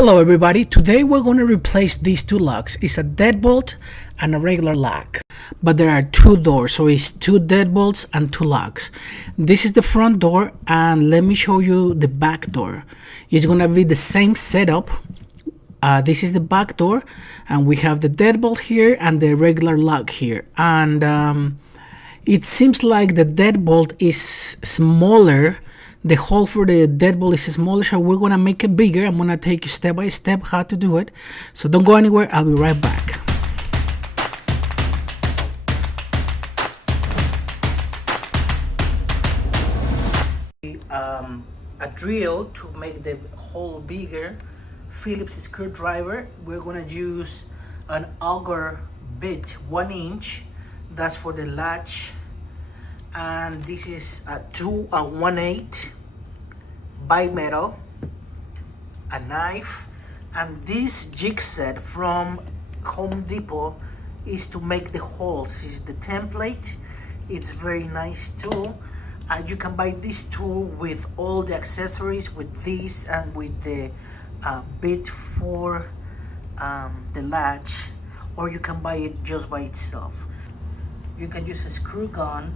Hello everybody, today we're going to replace these two locks. It's a deadbolt and a regular lock, but there are two doors, so it's two deadbolts and two locks. This is the front door, and let me show you the back door. It's going to be the same setup. This is the back door, and we have the deadbolt here and the regular lock here, and it seems like the deadbolt is smaller. The hole for the deadbolt is smaller, so we're gonna make it bigger. I'm gonna take you step by step how to do it, so don't go anywhere. I'll be right back. A drill to make the hole bigger, Phillips screwdriver. We're gonna use an auger bit 1 inch, that's for the latch, and this is a 2 1/8 bimetal, a knife, and this jig set from Home Depot is to make the holes. Is the template. It's very nice tool. You can buy this tool with all the accessories, with this and with the bit for the latch, or you can buy it just by itself. You can use a screw gun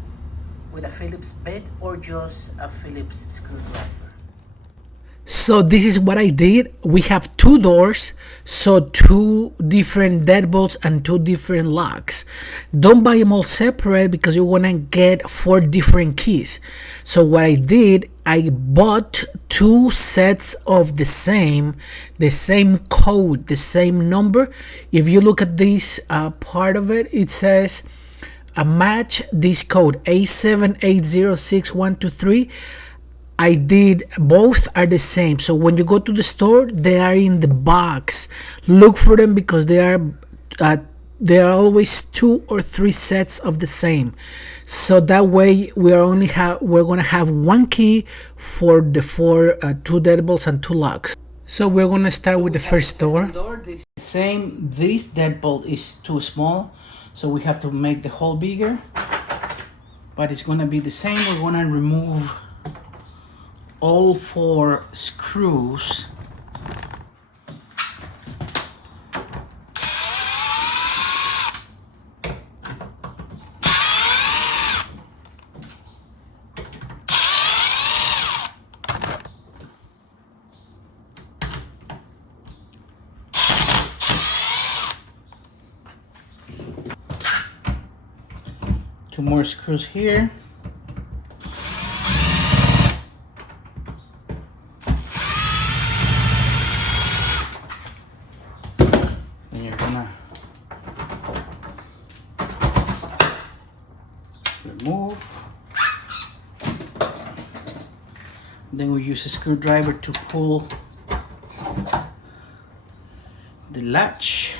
with a Phillips bit or just a Phillips screwdriver. So this is what I did. We have two doors, so two different deadbolts and two different locks. Don't buy them all separate because you're gonna get 4 different keys. So what I did, I bought 2 sets of the same code, the same number. If you look at this part of it, it says match this code A78066123. I did, both are the same, so when you go to the store, they are in the box. Look for them because there are always 2 or 3 sets of the same, so that way we're gonna have 1 key for the 4 2 deadbolts and 2 locks. So we're gonna start with the first door. This deadbolt is too small, so we have to make the hole bigger, but it's gonna be the same. We're gonna remove all 4 screws. Two more screws here. Remove. Then we use a screwdriver to pull the latch.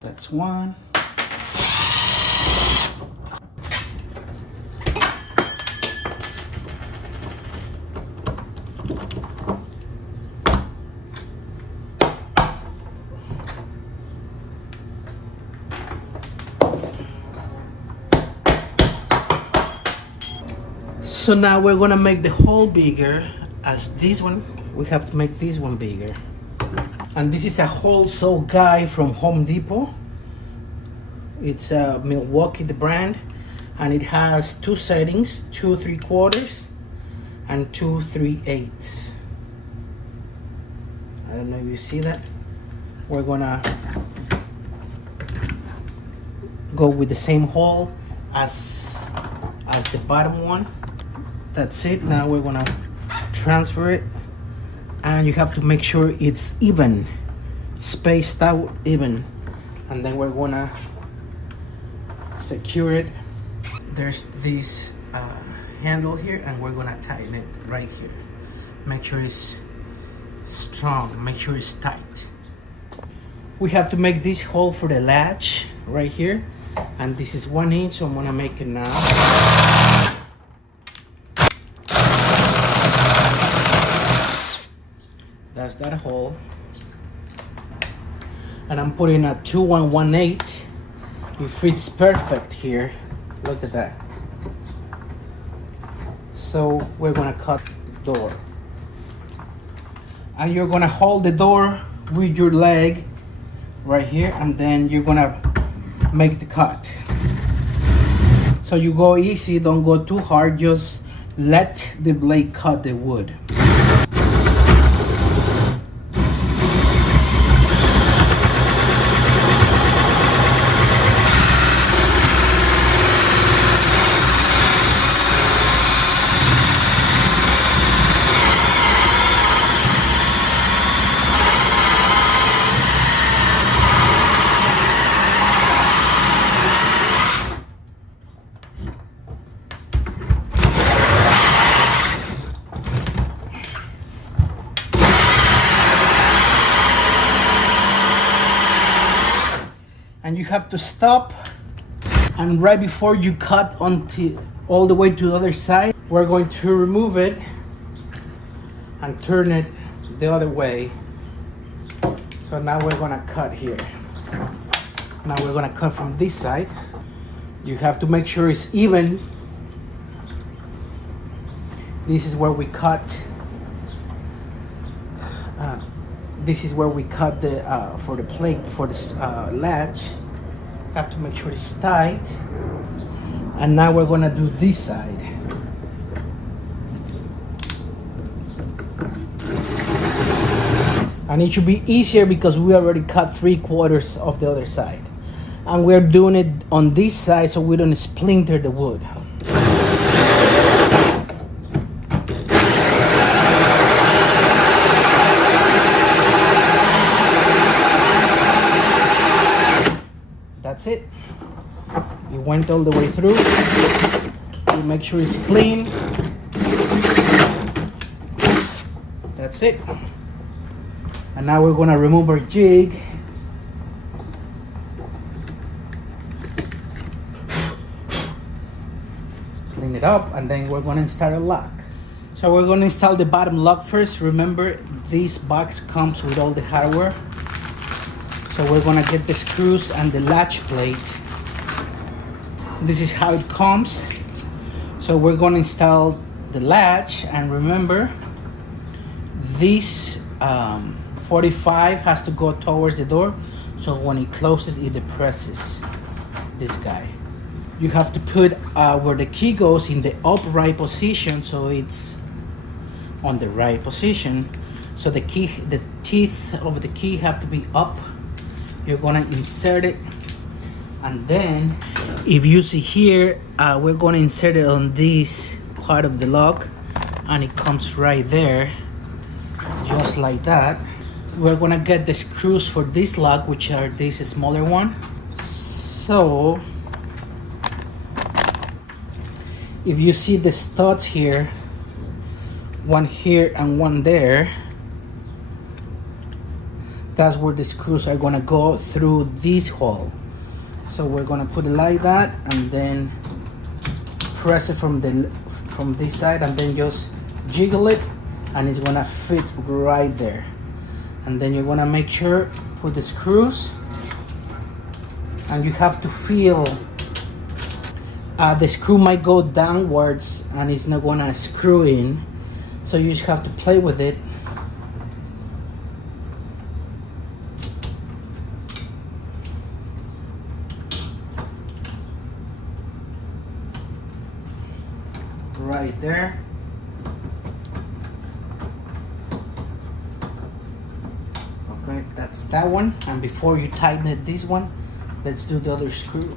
That's one. So now we're gonna make the hole bigger as this one. We have to make this one bigger. And this is a hole saw guide from Home Depot. It's a Milwaukee, the brand, and it has 2 settings, 2 3/4 and 2 3/8. I don't know if you see that. We're gonna go with the same hole as the bottom one. That's it. Now we're gonna transfer it, and you have to make sure it's even, spaced out even, and then we're gonna secure it. There's this handle here, and we're gonna tighten it right here. Make sure it's strong, make sure it's tight. We have to make this hole for the latch right here, and this is 1 inch, so I'm gonna make it now. That's that hole, and I'm putting a 2 1/8. It fits perfect here. Look at that. So we're gonna cut the door. And you're gonna hold the door with your leg right here, and then you're gonna make the cut. So you go easy, don't go too hard, just let the blade cut the wood. And you have to stop, and right before you cut onto all the way to the other side, we're going to remove it and turn it the other way. So now we're gonna cut here. Now we're gonna cut from this side. You have to make sure it's even. This is where we cut. This is where we cut the for the plate, for the latch. Have to make sure it's tight. And now we're gonna do this side. And it should be easier because we already cut 3/4 of the other side. And we're doing it on this side so we don't splinter the wood. That's it. You went all the way through. You make sure it's clean. That's it. And now we're gonna remove our jig. Clean it up, and then we're gonna install a lock. So we're gonna install the bottom lock first. Remember, this box comes with all the hardware. So we're gonna get the screws and the latch plate. This is how it comes. So we're gonna install the latch, and remember, this 45 has to go towards the door. So when it closes, it depresses this guy. You have to put where the key goes in the upright position, so it's on the right position. So the teeth of the key have to be up. You're gonna insert it, and then if you see here, we're gonna insert it on this part of the lock, and it comes right there, just like that. We're gonna get the screws for this lock, which are this smaller one. So if you see the studs here, one here and one there, that's where the screws are gonna go through this hole. So we're gonna put it like that, and then press it from this side, and then just jiggle it, and it's gonna fit right there. And then you're gonna make sure, put the screws, and you have to feel the screw might go downwards and it's not gonna screw in, so you just have to play with it. Right there. Okay, that's that one. And before you tighten it, this one, let's do the other screw.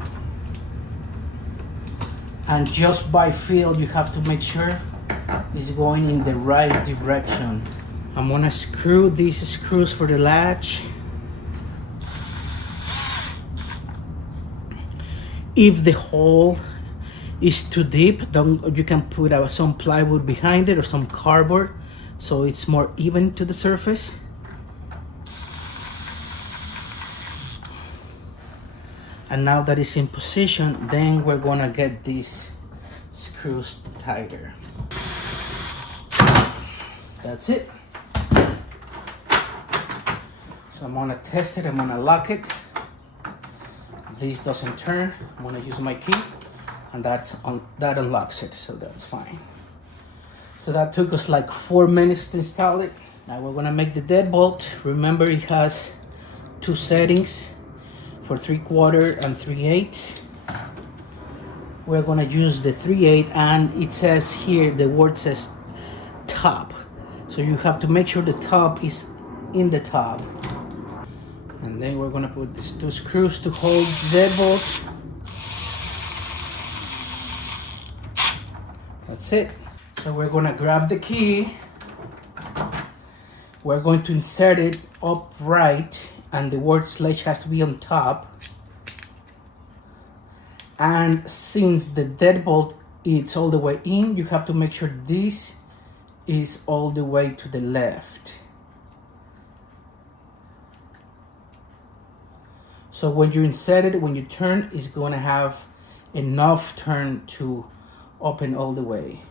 And just by feel, you have to make sure it's going in the right direction. I'm gonna screw these screws for the latch. If the hole is too deep, you can put some plywood behind it or some cardboard so it's more even to the surface. And now that it's in position, then we're gonna get these screws tighter. That's it. So I'm gonna test it, I'm gonna lock it. This doesn't turn, I'm gonna use my key, and that unlocks it, so that's fine. So that took us like 4 minutes to install it. Now we're gonna make the deadbolt. Remember, it has 2 settings for 3/4 and 3/8. We're gonna use the 3/8, and it says here, the word says top. So you have to make sure the top is in the top. And then we're gonna put these 2 screws to hold the deadbolt. That's it. So we're gonna grab the key. We're going to insert it upright, and the word sledge has to be on top. And since the deadbolt is all the way in, you have to make sure this is all the way to the left. So when you insert it, when you turn, it's gonna have enough turn to open all the way.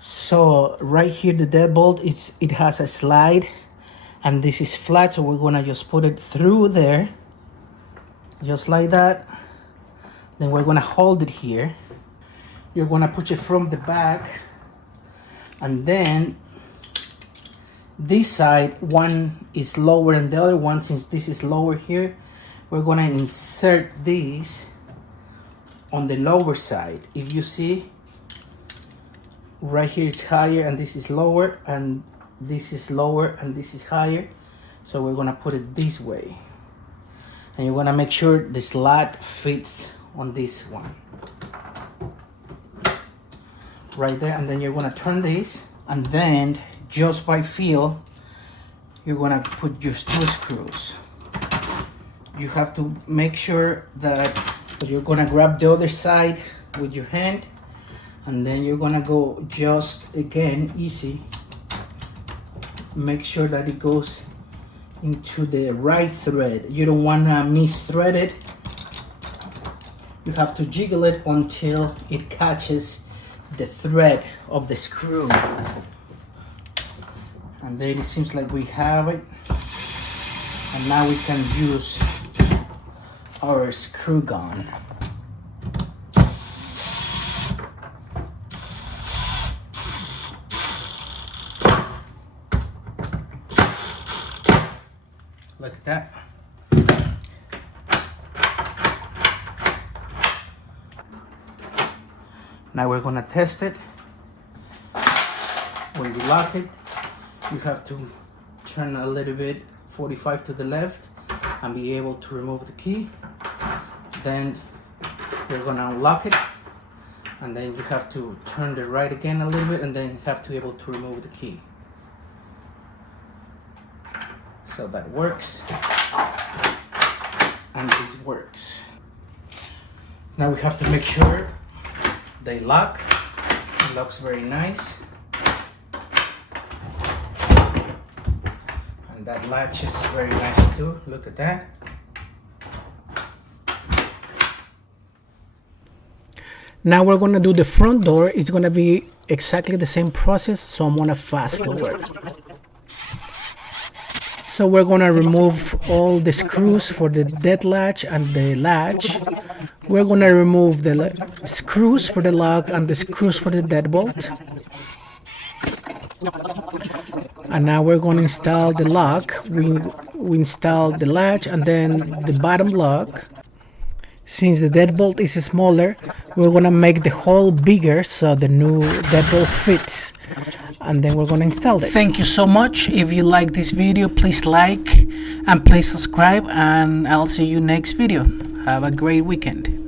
So right here, the deadbolt, it has a slide, and this is flat, so we're gonna just put it through there, just like that. Then we're gonna hold it here. You're gonna push it from the back, and then this side, one is lower than the other one. Since this is lower here, we're gonna insert these on the lower side. If you see, right here it's higher and this is lower, and this is lower and this is higher. So we're gonna put it this way, and you're gonna make sure the slat fits on this one right there. And then you're gonna turn this, and then just by feel, you're gonna put your 2 screws. You have to make sure that you're gonna grab the other side with your hand, and then you're gonna go just again easy. Make sure that it goes into the right thread. You don't wanna misthread it. You have to jiggle it until it catches the thread of the screw. And then it seems like we have it. And now we can use our screw gun. Look at that. Now we're gonna test it. When you lock it, you have to turn a little bit 45 to the left and be able to remove the key. Then you're gonna unlock it, and then you have to turn the right again a little bit, and then you have to be able to remove the key. So that works, and this works. Now we have to make sure they lock. It looks very nice, and that latch is very nice too. Look at that. Now we're gonna do the front door. It's gonna be exactly the same process, so I'm gonna fast forward. So we're gonna remove all the screws for the dead latch and the latch. We're gonna remove the screws for the lock and the screws for the deadbolt. And now we're gonna install the lock. We install the latch and then the bottom lock. Since the deadbolt is smaller, we're gonna make the hole bigger so the new deadbolt fits. And then we're gonna install it. Thank you so much. If you like this video, please like and please subscribe, and I'll see you next video. Have a great weekend.